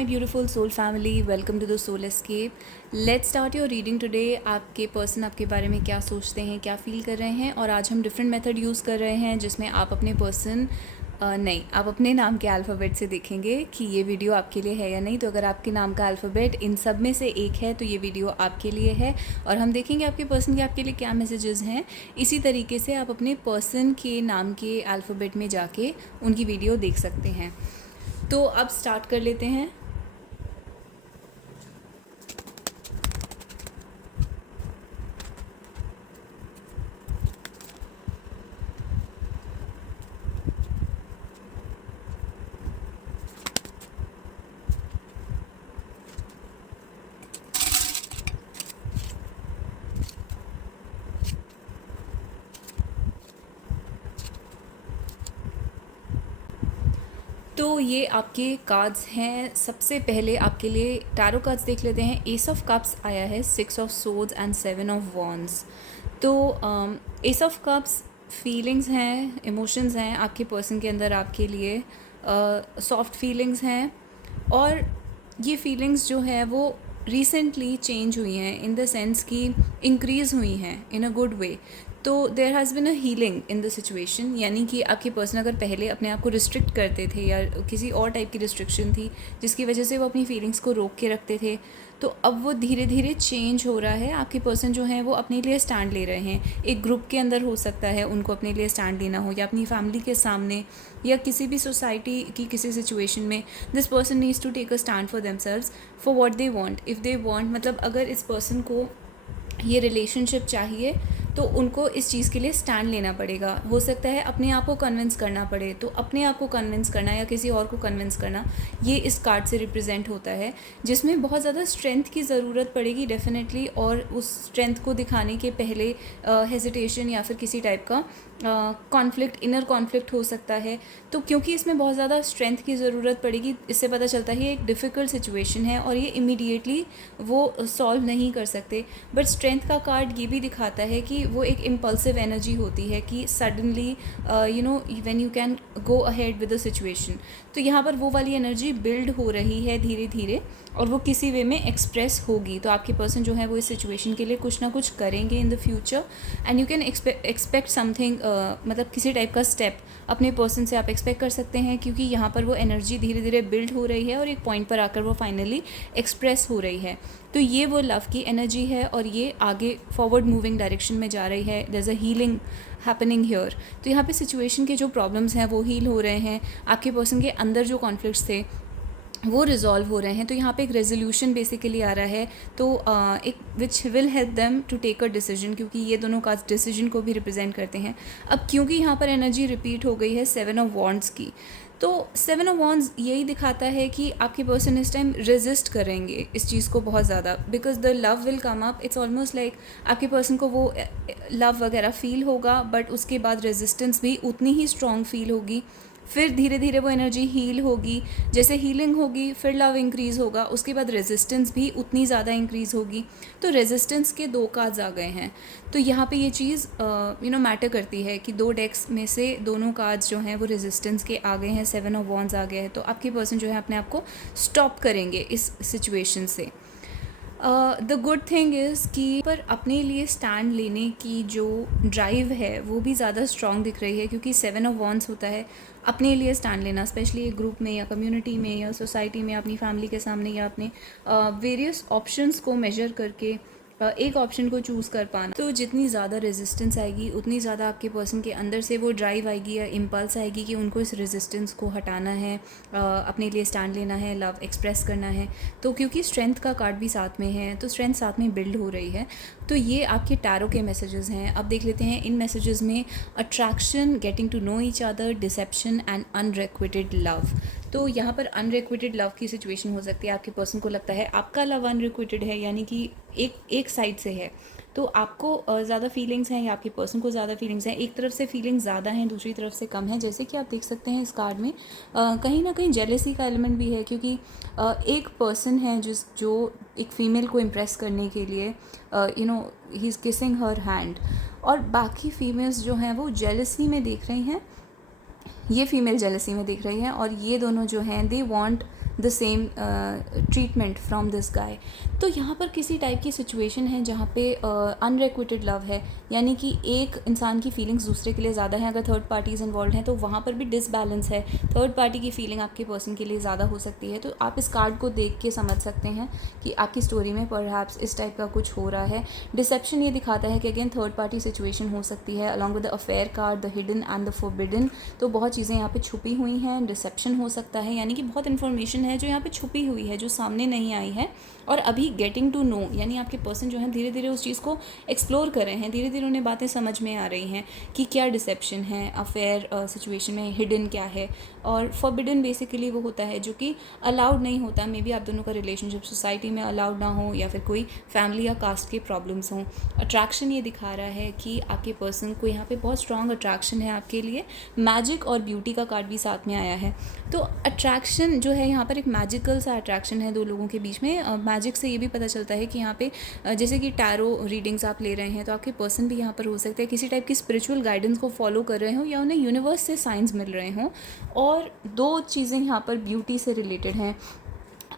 my beautiful soul family, welcome to the Soul Escape. Let's start your reading today. आपके person आपके बारे में क्या सोचते हैं, क्या फील कर रहे हैं। और आज हम डिफरेंट मेथड यूज़ कर रहे हैं जिसमें आप अपने पर्सन नहीं, आप अपने नाम के अल्फ़ाबेट से देखेंगे कि ये वीडियो आपके लिए है या नहीं। तो अगर आपके नाम का अल्फ़ाबेट इन सब में से एक है तो ये वीडियो आपके लिए है। और हम देखेंगे आपके पर्सन के आपके लिए क्या मैसेजेस हैं। इसी तरीके से आप अपने पर्सन के नाम के अल्फ़ाबेट में जाके उनकी वीडियो देख सकते हैं। तो अब स्टार्ट कर लेते हैं। तो ये आपके कार्ड्स हैं। सबसे पहले आपके लिए टैरो कार्ड्स देख लेते हैं। एस ऑफ कप्स आया है, 6 of swords and 7 of wands. तो एस ऑफ कप्स फीलिंग्स हैं, इमोशंस हैं आपके पर्सन के अंदर आपके लिए। सॉफ्ट फीलिंग्स हैं और ये फीलिंग्स जो है वो रिसेंटली चेंज हुई हैं इन द सेंस कि इंक्रीज़ हुई हैं इन अ गुड वे। तो there has been a healing in the situation, यानी कि आपके पर्सन अगर पहले अपने आप को रिस्ट्रिक्ट करते थे या किसी और टाइप की रिस्ट्रिक्शन थी जिसकी वजह से वो अपनी फीलिंग्स को रोक के रखते थे, तो अब वो धीरे धीरे चेंज हो रहा है। आपके पर्सन जो हैं वो अपने लिए स्टैंड ले रहे हैं। एक ग्रुप के अंदर हो सकता है उनको अपने लिए स्टैंड लेना हो, या अपनी फैमिली के सामने, या किसी भी सोसाइटी की किसी सिचुएशन में this person needs to take a stand for themselves for what they want. If they want, मतलब अगर इस पर्सन को ये रिलेशनशिप चाहिए तो उनको इस चीज़ के लिए स्टैंड लेना पड़ेगा। हो सकता है अपने आप को कन्विंस करना पड़े, तो अपने आप को कन्विंस करना या किसी और को कन्विंस करना, ये इस कार्ड से रिप्रेजेंट होता है, जिसमें बहुत ज़्यादा स्ट्रेंथ की ज़रूरत पड़ेगी डेफिनेटली। और उस स्ट्रेंथ को दिखाने के पहले हेजिटेशन या फिर किसी टाइप का कॉन्फ्लिक्ट, इनर कॉन्फ्लिक्ट हो सकता है। तो क्योंकि इसमें बहुत ज़्यादा स्ट्रेंथ की ज़रूरत पड़ेगी, इससे पता चलता है ये एक डिफ़िकल्ट सिचुएशन है और ये इमीडिएटली वो सॉल्व नहीं कर सकते। बट स्ट्रेंथ का कार्ड ये भी दिखाता है कि वो एक इम्पल्सिव एनर्जी होती है कि suddenly when you can go ahead with the situation. तो यहाँ पर वो वाली एनर्जी बिल्ड हो रही है धीरे धीरे और वो किसी वे में एक्सप्रेस होगी। तो आपके पर्सन जो है वो इस सिचुएशन के लिए कुछ ना कुछ करेंगे in the future and you can expect something, मतलब किसी टाइप का स्टेप अपने पर्सन से आप एक्सपेक्ट कर सकते हैं, क्योंकि यहाँ पर वो एनर्जी धीरे धीरे बिल्ड हो रही है और एक पॉइंट पर आकर वो फाइनली एक्सप्रेस हो रही है। तो ये वो लव की एनर्जी है और ये आगे फॉरवर्ड मूविंग डायरेक्शन में जा रही है। There is a healing happening here. तो यहाँ पे सिचुएशन के जो प्रॉब्लम्स हैं वो हील हो रहे हैं। आपके पर्सन के अंदर जो कॉन्फ्लिक्ट्स थे वो रिजॉल्व हो रहे हैं। तो यहाँ पे एक रेजोल्यूशन बेसिकली आ रहा है। तो एक which will help them to take a decision, क्योंकि ये दोनों का डिसीजन को भी रिप्रेजेंट करते हैं। अब क्योंकि यहाँ पर एनर्जी रिपीट हो गई है 7 ऑफ वॉन्ड्स की, तो 7 ऑफ वॉन्ड्स यही दिखाता है कि आपके पर्सन इस टाइम रेजिस्ट करेंगे इस चीज़ को बहुत ज़्यादा, because the love will come up. It's almost like आपके पर्सन को वो लव वगैरह फील होगा, बट उसके बाद रेजिस्टेंस भी उतनी ही स्ट्रॉन्ग फील होगी। फिर धीरे धीरे वो एनर्जी हील होगी। जैसे हीलिंग होगी फिर लव इंक्रीज़ होगा, उसके बाद रेजिस्टेंस भी उतनी ज़्यादा इंक्रीज़ होगी। तो रेजिस्टेंस के 2 कार्ड्स आ गए हैं। तो यहाँ पे ये चीज़ मैटर करती है कि 2 डेक्स में से दोनों कार्ड्स जो हैं वो रेजिस्टेंस के आ गए हैं। 7 ऑफ वॉन्ड्स आ गया है। तो आपके पर्सन जो है अपने आप को स्टॉप करेंगे इस सिचुएशन से। द गुड थिंग इज़ कि पर अपने लिए स्टैंड लेने की जो ड्राइव है वो भी ज़्यादा स्ट्रॉन्ग दिख रही है, क्योंकि 7 ऑफ वॉन्ड्स होता है अपने लिए स्टैंड लेना, स्पेशली एक ग्रुप में या कम्युनिटी में या सोसाइटी में, अपनी फैमिली के सामने, या अपने वेरियस ऑप्शंस को मेजर करके एक ऑप्शन को चूज़ कर पाना। तो जितनी ज़्यादा रेजिस्टेंस आएगी उतनी ज़्यादा आपके पर्सन के अंदर से वो ड्राइव आएगी या इम्पल्स आएगी कि उनको इस रेजिस्टेंस को हटाना है, अपने लिए स्टैंड लेना है, लव एक्सप्रेस करना है। तो क्योंकि स्ट्रेंथ का कार्ड भी साथ में है तो स्ट्रेंथ साथ में बिल्ड हो रही है। तो ये आपके टैरो के मैसेजेस हैं। अब देख लेते हैं इन मैसेजेस में attraction, getting to know each other, deception and unrequited love. तो यहाँ पर अनरिक्विटेड लव की सिचुएशन हो सकती है। आपके पर्सन को लगता है आपका लव अनरिक्विटेड है, यानी कि एक साइड से है। तो आपको ज़्यादा फीलिंग्स हैं या आपके पर्सन को ज़्यादा फीलिंग्स हैं। एक तरफ से फीलिंग्स ज़्यादा हैं, दूसरी तरफ से कम है। जैसे कि आप देख सकते हैं इस कार्ड में कहीं ना कहीं जेलेसी का एलिमेंट भी है, क्योंकि एक पर्सन है जो एक फ़ीमेल को इम्प्रेस करने के लिए he is kissing her hand, और बाकी फीमेल्स जो हैं वो जेलसी में देख रही हैं। ये फीमेल जेलसी में देख रही है और ये दोनों जो हैं they want the same treatment from this guy. तो यहाँ पर किसी टाइप की सिचुएशन है जहाँ पे अनरिक्विटेड लव है, यानी कि एक इंसान की फीलिंग्स दूसरे के लिए ज़्यादा हैं। अगर थर्ड पार्टीज़ इन्वॉल्व हैं तो वहाँ पर भी डिसबैलेंस है, थर्ड पार्टी की फीलिंग आपके पर्सन के लिए ज़्यादा हो सकती है। तो आप इस कार्ड को देख के समझ सकते हैं कि आपकी स्टोरी में परहैप्स इस टाइप का कुछ हो रहा है। डिसेप्शन ये दिखाता है कि अगेन थर्ड पार्टी सिचुएशन हो सकती है, along with the affair card, the hidden and the forbidden. तो बहुत चीज़ें यहाँ पे छुपी हुई हैं, डिसेप्शन हो सकता है, यानी कि बहुत इन्फॉर्मेशन है जो यहाँ पे छुपी हुई है, जो सामने नहीं आई है। और अभी गेटिंग टू नो, यानी आपके पर्सन जो है धीरे धीरे उस चीज़ को एक्सप्लोर कर रहे हैं, धीरे धीरे उन्हें बातें समझ में आ रही हैं कि क्या डिसेप्शन है, अफेयर सिचुएशन में हिडन क्या है। और फॉरबिडन बेसिकली वो होता है जो कि अलाउड नहीं होता। मे बी आप दोनों का रिलेशनशिप सोसाइटी में अलाउड ना हो, या फिर कोई फैमिली या कास्ट के प्रॉब्लम्स हों। अट्रैक्शन ये दिखा रहा है कि आपके पर्सन को यहाँ पे बहुत स्ट्रॉन्ग अट्रैक्शन है आपके लिए। मैजिक और ब्यूटी का कार्ड भी साथ में आया है। तो अट्रैक्शन जो है यहाँ पर एक मैजिकल सा अट्रैक्शन है दो लोगों के बीच में। मैजिक से ये भी पता चलता है कि यहाँ पे जैसे कि टैरो रीडिंग्स आप ले रहे हैं तो आपके पर्सन भी यहाँ पर हो सकते हैं किसी टाइप की स्पिरिचुअल गाइडेंस को फॉलो कर रहे हो, या उन्हें यूनिवर्स से साइंस मिल रहे हों। और दो चीज़ें यहाँ पर ब्यूटी से रिलेटेड हैं।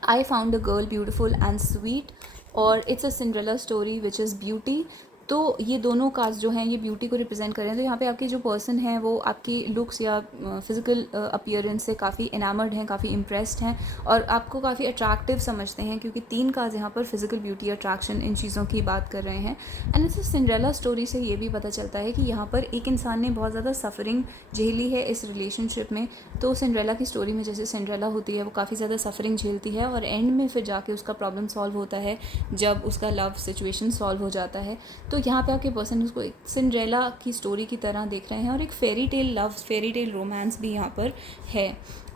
I found a girl beautiful and sweet, और it's a Cinderella story which is beauty. तो ये दोनों कार्ड्स जो हैं ये ब्यूटी को रिप्रेजेंट कर रहे हैं। तो यहाँ पे आपके जो पर्सन हैं वो आपकी लुक्स या फिज़िकल अपीयरेंस से काफ़ी इनामर्ड हैं, काफ़ी इम्प्रेस्ड हैं, और आपको काफ़ी अट्रैक्टिव समझते हैं, क्योंकि 3 कार्ड्स यहाँ पर फिज़िकल ब्यूटी, अट्रैक्शन, इन चीज़ों की बात कर रहे हैं। एंड इस सिंड्रेला स्टोरी से ये भी पता चलता है कि यहाँ पर एक इंसान ने बहुत ज़्यादा सफरिंग झेली है इस रिलेशनशिप में। तो सिंड्रेला की स्टोरी में जैसे सिंड्रेला होती है वो काफ़ी ज़्यादा सफरिंग झेलती है, और एंड में फिर जाके उसका प्रॉब्लम सॉल्व होता है जब उसका लव सिचुएशन सॉल्व हो जाता है। तो यहाँ पे आपके पर्सन उसको एक सिंड्रेला की स्टोरी की तरह देख रहे हैं, और एक fairy tale love, fairy tale romance भी यहाँ पर है।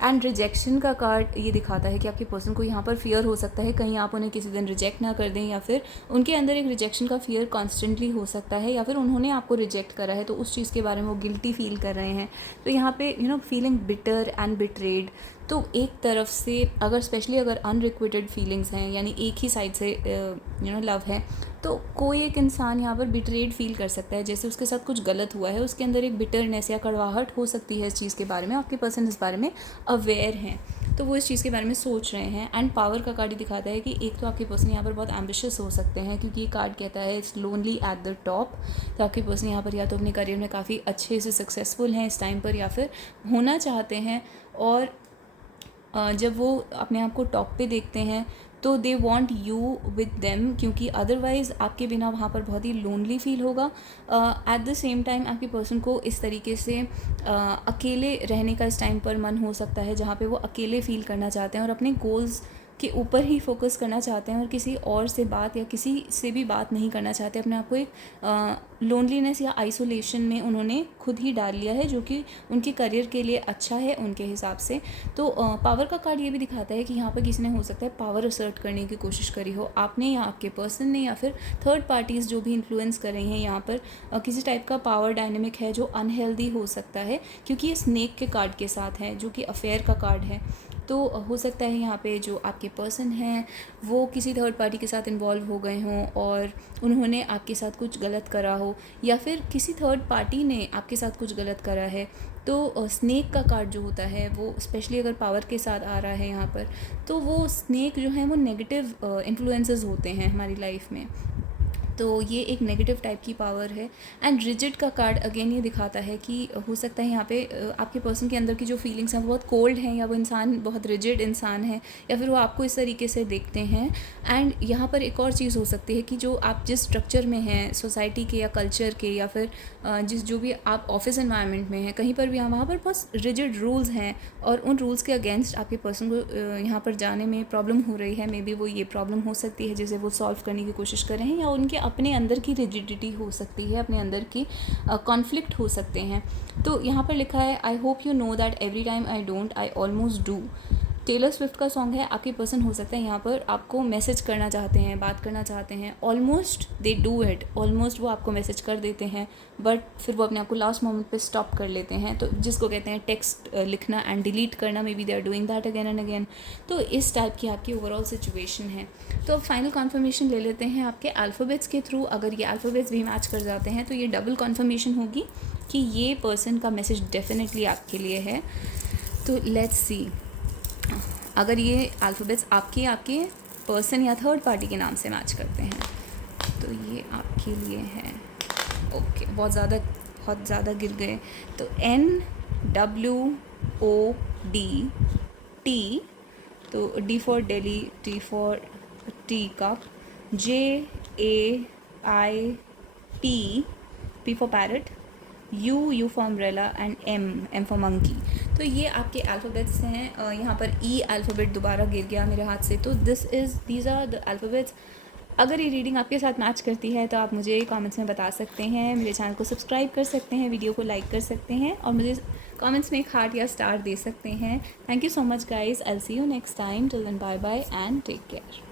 एंड रिजेक्शन का कार्ड ये दिखाता है कि आपके पर्सन को यहाँ पर फियर हो सकता है कहीं आप उन्हें किसी दिन रिजेक्ट ना कर दें, या फिर उनके अंदर एक रिजेक्शन का फियर कॉन्स्टेंटली हो सकता है, या फिर उन्होंने आपको रिजेक्ट करा है तो उस चीज़ के बारे में वो गिल्टी फील कर रहे हैं। तो यहाँ पे फीलिंग बिटर एंड बिट्रेड। तो एक तरफ से अगर स्पेशली अगर अनरिक्विटेड फीलिंग्स हैं, यानी एक ही साइड से लव है, तो कोई एक इंसान यहाँ पर बिट्रेड फील कर सकता है, जैसे उसके साथ कुछ गलत हुआ है, उसके अंदर एक बिटरनेस या कड़वाहट हो सकती है इस चीज़ के बारे में। आपके पर्सन इस बारे में अवेयर हैं, तो वो इस चीज़ के बारे में सोच रहे हैं। एंड पावर का कार्ड दिखाता है कि एक तो आपके पर्सन यहाँ पर बहुत एम्बिशियस हो सकते हैं, क्योंकि ये कार्ड कहता है it's lonely at the top. तो आपके पर्सन यहाँ पर या तो अपने करियर में काफ़ी अच्छे से सक्सेसफुल हैं इस टाइम पर, या फिर होना चाहते हैं। और जब वो अपने आप को टॉप पे देखते हैं तो they want you with them, क्योंकि अदरवाइज़ आपके बिना वहाँ पर बहुत ही लोनली फील होगा। एट द सेम टाइम आपके पर्सन को इस तरीके से अकेले रहने का इस टाइम पर मन हो सकता है, जहाँ पे वो अकेले फील करना चाहते हैं और अपने गोल्स के ऊपर ही फोकस करना चाहते हैं, और किसी और से बात या किसी से भी बात नहीं करना चाहते। अपने आप को एक लोनलीनेस या आइसोलेशन में उन्होंने खुद ही डाल लिया है, जो कि उनके करियर के लिए अच्छा है उनके हिसाब से। तो पावर का कार्ड ये भी दिखाता है कि यहाँ पर किसी ने हो सकता है पावर असर्ट करने की कोशिश करी हो, आपने या आपके पर्सन ने, या फिर थर्ड पार्टीज़ जो भी इन्फ्लुएंस कर रही हैं। यहाँ पर किसी टाइप का पावर डायनेमिक है जो अनहेल्दी हो सकता है, क्योंकि ये स्नेक के कार्ड के साथ है जो कि अफेयर का कार्ड है। तो हो सकता है यहाँ पे जो आपके पर्सन हैं वो किसी थर्ड पार्टी के साथ इन्वॉल्व हो गए हों और उन्होंने आपके साथ कुछ गलत करा हो, या फिर किसी थर्ड पार्टी ने आपके साथ कुछ गलत करा है। तो स्नेक का कार्ड जो होता है वो स्पेशली अगर पावर के साथ आ रहा है यहाँ पर, तो वो स्नेक जो है वो नेगेटिव इन्फ्लुएंसेस होते हैं हमारी लाइफ में। तो ये एक नेगेटिव टाइप की पावर है। एंड रिजिड का कार्ड अगेन ये दिखाता है कि हो सकता है यहाँ पे आपके पर्सन के अंदर की जो फीलिंग्स हैं वो बहुत कोल्ड हैं, या वो इंसान बहुत रिजिड इंसान है, या फिर वो आपको इस तरीके से देखते हैं। एंड यहाँ पर एक और चीज़ हो सकती है कि जो आप जिस स्ट्रक्चर में हैं सोसाइटी के या कल्चर के, या फिर जो भी आप ऑफिस एनवायरनमेंट में हैं, कहीं पर भी वहाँ पर बहुत रिजिड रूल्स हैं, और उन रूल्स के अगेंस्ट आपके पर्सन को यहाँ पर जाने में प्रॉब्लम हो रही है। मे बी वो ये प्रॉब्लम हो सकती है जिसे वो सॉल्व करने की कोशिश कर रहे हैं, या उनके अपने अंदर की रिजिडिटी हो सकती है, अपने अंदर की कॉन्फ्लिक्ट हो सकते हैं। तो यहाँ पर लिखा है I hope you know that every time I don't I almost do. Taylor Swift का सॉन्ग है। आपके पर्सन हो सकता है यहाँ पर आपको मैसेज करना चाहते हैं, बात करना चाहते हैं, almost they do it, almost वो आपको मैसेज कर देते हैं, बट फिर वो अपने आप को लास्ट मोमेंट पे स्टॉप कर लेते हैं। तो जिसको कहते हैं टेक्स्ट लिखना एंड डिलीट करना, maybe they are doing that again and again. तो इस टाइप की आपकी ओवरऑल सिचुएशन है। तो अब फाइनल कन्फर्मेशन ले लेते हैं आपके अल्फ़ाबेट्स के थ्रू। अगर ये अल्फ़ाबेट्स भी मैच कर जाते हैं तो ये डबल कन्फर्मेशन होगी कि ये पर्सन का मैसेज डेफिनेटली आपके लिए है। तो लेट्स सी। अगर ये अल्फ़ाबेट्स आपके पर्सन या थर्ड पार्टी के नाम से मैच करते हैं तो ये आपके लिए है। ओके, बहुत ज़्यादा गिर गए। तो NWOD T, तो D for Delhi, T for tea cup, JAIT, P for parrot, U for umbrella and M for monkey. तो ये आपके अल्फ़ाबेट्स हैं। यहाँ पर E अल्फ़ाबेट दोबारा गिर गया मेरे हाथ से। तो दीज आर द अल्फ़ाबेट्स। अगर ये रीडिंग आपके साथ मैच करती है तो आप मुझे कमेंट्स में बता सकते हैं, मेरे चैनल को सब्सक्राइब कर सकते हैं, वीडियो को लाइक कर सकते हैं और मुझे कमेंट्स में एक हार्ट या स्टार दे सकते हैं। Thank you so much guys, I will see you next time. Till then bye bye and take care.